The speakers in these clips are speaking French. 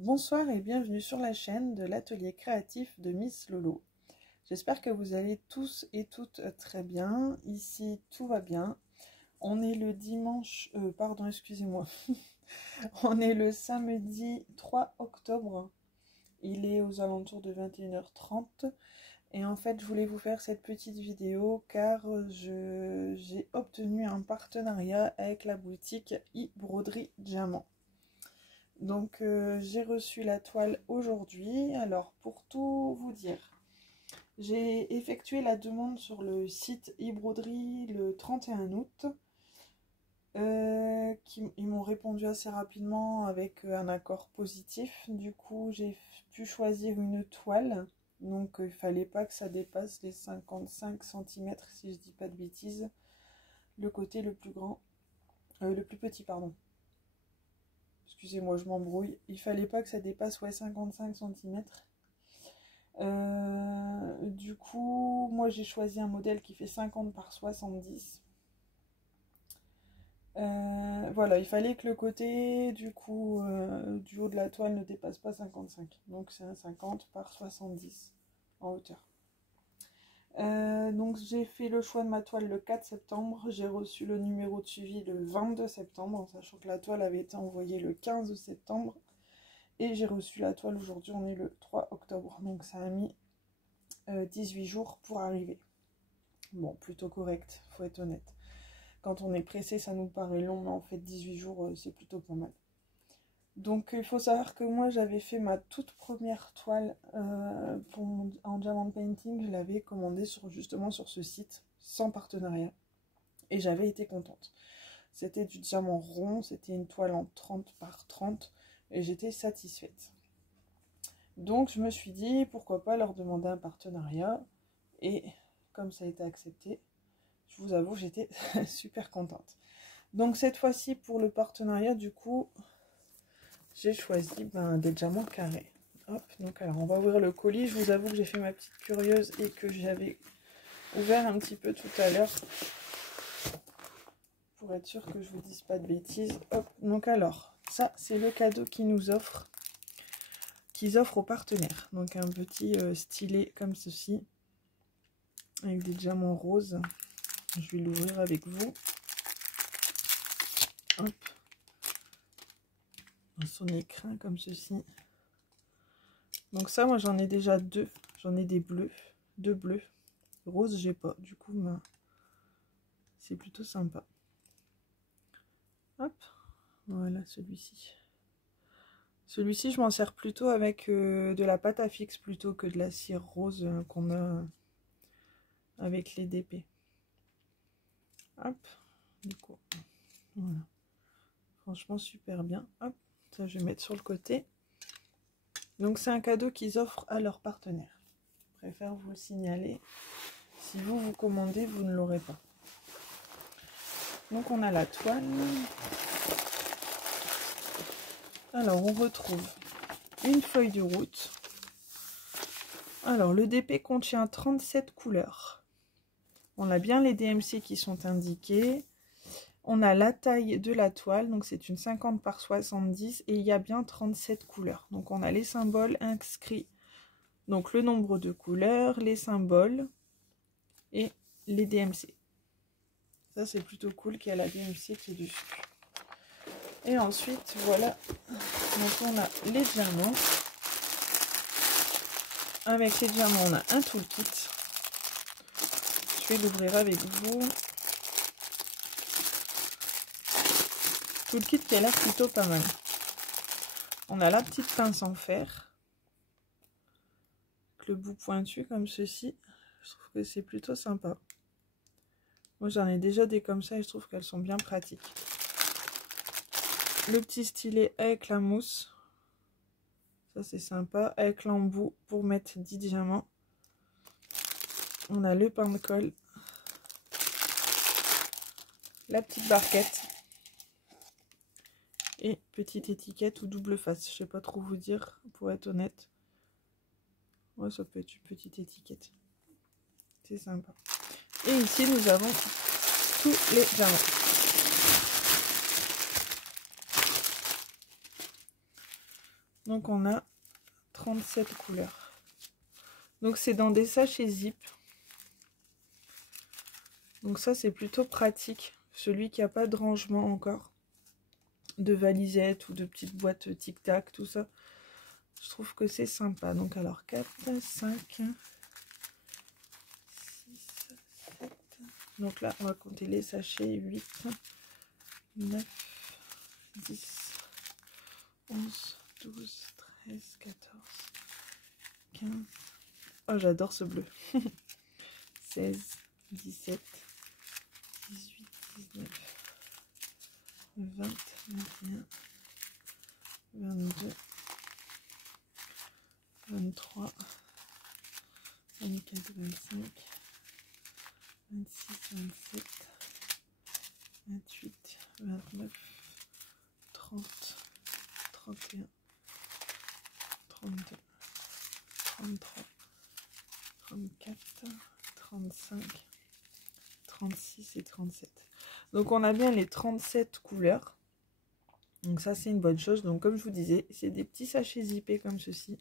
Bonsoir et bienvenue sur la chaîne de l'atelier créatif de Miss Lolo. J'espère que vous allez tous et toutes très bien. Ici, tout va bien. On est le dimanche, pardon, excusez-moi. On est le samedi 3 octobre. Il est aux alentours de 21h30. Et en fait, je voulais vous faire cette petite vidéo car j'ai obtenu un partenariat avec la boutique e-broderie Diamant. Donc j'ai reçu la toile aujourd'hui. Alors pour tout vous dire, j'ai effectué la demande sur le site e-broderie le 31 août. Ils m'ont répondu assez rapidement avec un accord positif. Du coup j'ai pu choisir une toile. Donc il fallait pas que ça dépasse les 55 cm si je dis pas de bêtises. Le côté le plus grand, le plus petit pardon. Excusez-moi, je m'embrouille. Il fallait pas que ça dépasse 55 cm. Du coup, moi j'ai choisi un modèle qui fait 50 par 70. Voilà, il fallait que le côté du coup du haut de la toile ne dépasse pas 55. Donc c'est un 50 par 70 en hauteur. Donc j'ai fait le choix de ma toile le 4 septembre, j'ai reçu le numéro de suivi le 22 septembre, en sachant que la toile avait été envoyée le 15 septembre, et j'ai reçu la toile aujourd'hui, on est le 3 octobre, donc ça a mis 18 jours pour arriver. Bon, plutôt correct, faut être honnête. Quand on est pressé, ça nous paraît long, mais en fait 18 jours, c'est plutôt pas mal. Donc il faut savoir que moi j'avais fait ma toute première toile en diamant painting, je l'avais commandée justement sur ce site sans partenariat et j'avais été contente. C'était du diamant rond, c'était une toile en 30 par 30 et j'étais satisfaite. Donc je me suis dit pourquoi pas leur demander un partenariat et comme ça a été accepté, je vous avoue j'étais super contente. Donc cette fois-ci pour le partenariat du coup j'ai choisi des diamants carrés. Hop, donc alors on va ouvrir le colis. Je vous avoue que j'ai fait ma petite curieuse et que j'avais ouvert un petit peu tout à l'heure pour être sûr que je vous dise pas de bêtises. Hop, donc alors ça c'est le cadeau qu'ils offrent aux partenaires. Donc un petit stylet comme ceci avec des diamants roses. Je vais l'ouvrir avec vous. Hop. Dans son écrin comme ceci. Donc ça, moi j'en ai déjà deux. J'en ai des bleus, deux bleus. Rose, j'ai pas. Du coup, c'est plutôt sympa. Hop, voilà celui-ci. Celui-ci, je m'en sers plutôt avec de la pâte à fixe plutôt que de la cire rose qu'on a avec les DP. Hop, du coup, voilà. Franchement, super bien. Hop, ça je vais mettre sur le côté. Donc c'est un cadeau qu'ils offrent à leurs partenaires. Je préfère vous le signaler. Si vous commandez, vous ne l'aurez pas. Donc on a la toile. Alors on retrouve une feuille de route. Alors le DP contient 37 couleurs. On a bien les DMC qui sont indiqués. On a la taille de la toile, donc c'est une 50 par 70 et il y a bien 37 couleurs. Donc on a les symboles inscrits, donc le nombre de couleurs, les symboles et les DMC. Ça c'est plutôt cool qu'il y a la DMC qui est dessus. Et ensuite voilà, donc on a les diamants. Avec les diamants on a un toolkit. Je vais l'ouvrir avec vous. Toolkit qui a l'air plutôt pas mal. On a la petite pince en fer. Avec le bout pointu comme ceci. Je trouve que c'est plutôt sympa. Moi j'en ai déjà des comme ça et je trouve qu'elles sont bien pratiques. Le petit stylet avec la mousse. Ça c'est sympa. Avec l'embout pour mettre 10 diamants. On a le pain de colle. La petite barquette. Et petite étiquette ou double face. Je sais pas trop vous dire pour être honnête. Ouais, ça peut être une petite étiquette. C'est sympa. Et ici nous avons tous les diamants. Donc on a 37 couleurs. Donc c'est dans des sachets zip. Donc ça c'est plutôt pratique. Celui qui n'a pas de rangement encore. De valisette ou de petites boîtes tic-tac, tout ça. Je trouve que c'est sympa. Donc alors 4, 5, 6, 7. Donc là on va compter les sachets. 8, 9, 10, 11, 12, 13, 14, 15. Oh j'adore ce bleu. 16, 17, 18, 19, 20, 21, 22, 23, 24, 25, 26, 27, 28, 29, 30, 31, 32, 33, 34, 35, 36 et 37. Donc on a bien les 37 couleurs. Donc ça c'est une bonne chose. Donc comme je vous disais, c'est des petits sachets zippés comme ceci.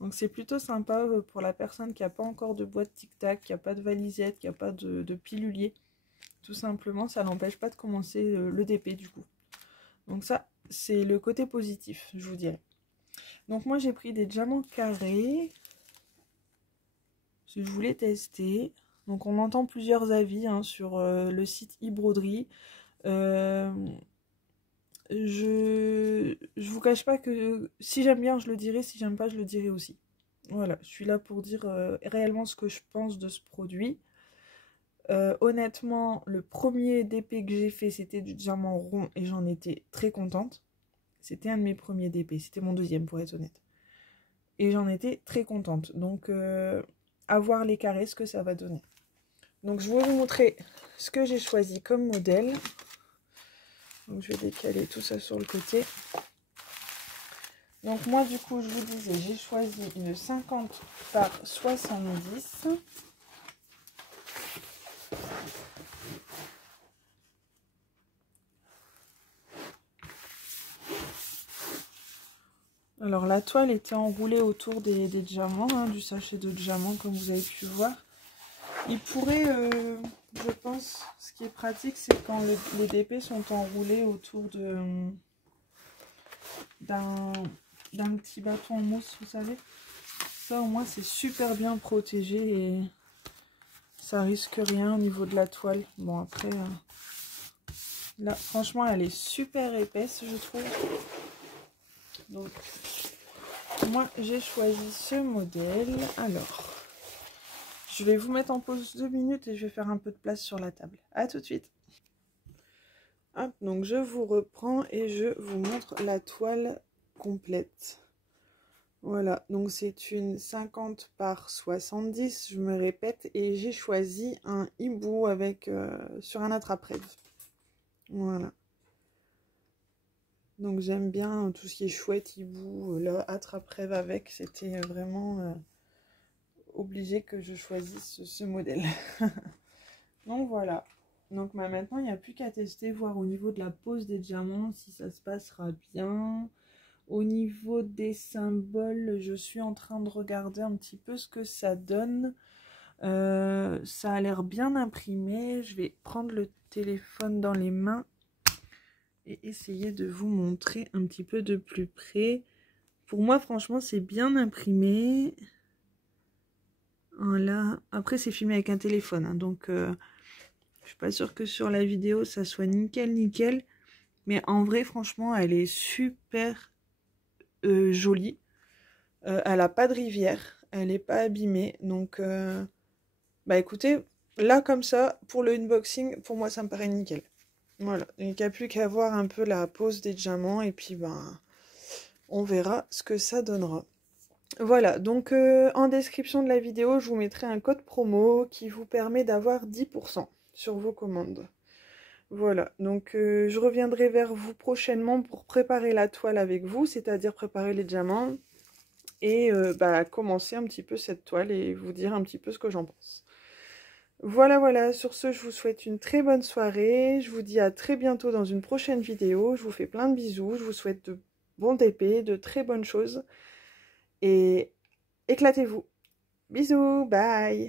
Donc c'est plutôt sympa pour la personne qui n'a pas encore de boîte tic-tac, qui n'a pas de valisette, qui n'a pas de pilulier. Tout simplement, ça n'empêche pas de commencer le DP du coup. Donc ça, c'est le côté positif, je vous dirais. Donc moi j'ai pris des diamants carrés. Parce que je voulais tester. Donc on entend plusieurs avis hein, sur le site e-broderie. Je vous cache pas que si j'aime bien je le dirai, si j'aime pas je le dirai aussi. Voilà, je suis là pour dire réellement ce que je pense de ce produit. Honnêtement, le premier DP que j'ai fait c'était du diamant rond et j'en étais très contente. C'était un de mes premiers DP, c'était mon deuxième pour être honnête. Et j'en étais très contente. Donc à voir les carrés, ce que ça va donner. Donc je vais vous montrer ce que j'ai choisi comme modèle. Donc je vais décaler tout ça sur le côté. Donc moi du coup je vous disais, j'ai choisi une 50 par 70. Alors la toile était enroulée autour des diamants, hein, du sachet de diamants comme vous avez pu voir. Il pourrait, je pense, ce qui est pratique, c'est quand les DP sont enroulés autour d'un petit bâton en mousse, vous savez. Ça au moins c'est super bien protégé et ça risque rien au niveau de la toile. Bon après, là franchement elle est super épaisse je trouve. Donc moi j'ai choisi ce modèle. Alors je vais vous mettre en pause 2 minutes et je vais faire un peu de place sur la table. À tout de suite. Hop, donc je vous reprends et je vous montre la toile complète. Voilà, donc c'est une 50 par 70, je me répète, et j'ai choisi un hibou avec sur un attrape-rêve. Voilà. Donc j'aime bien tout ce qui est chouette, hibou, là, attrape-rêve avec, c'était vraiment obligé que je choisisse ce modèle. Donc voilà. Donc maintenant, il n'y a plus qu'à tester, voir au niveau de la pose des diamants, si ça se passera bien. Au niveau des symboles, je suis en train de regarder un petit peu ce que ça donne. Ça a l'air bien imprimé. Je vais prendre le téléphone dans les mains et essayer de vous montrer un petit peu de plus près. Pour moi, franchement, c'est bien imprimé. Voilà. Après, c'est filmé avec un téléphone, hein, donc je suis pas sûre que sur la vidéo, ça soit nickel, nickel. Mais en vrai, franchement, elle est super jolie. Elle n'a pas de rivière, elle n'est pas abîmée. Donc, bah écoutez, là comme ça, pour le unboxing, pour moi ça me paraît nickel. Voilà, il n'y a plus qu'à voir un peu la pose des diamants et puis ben, on verra ce que ça donnera. Voilà, donc en description de la vidéo, je vous mettrai un code promo qui vous permet d'avoir 10% sur vos commandes. Voilà, donc je reviendrai vers vous prochainement pour préparer la toile avec vous, c'est-à-dire préparer les diamants et bah, commencer un petit peu cette toile et vous dire un petit peu ce que j'en pense. Voilà, voilà, sur ce, je vous souhaite une très bonne soirée, je vous dis à très bientôt dans une prochaine vidéo, je vous fais plein de bisous, je vous souhaite de bon TP, de très bonnes choses. Et éclatez-vous. Bisous, bye!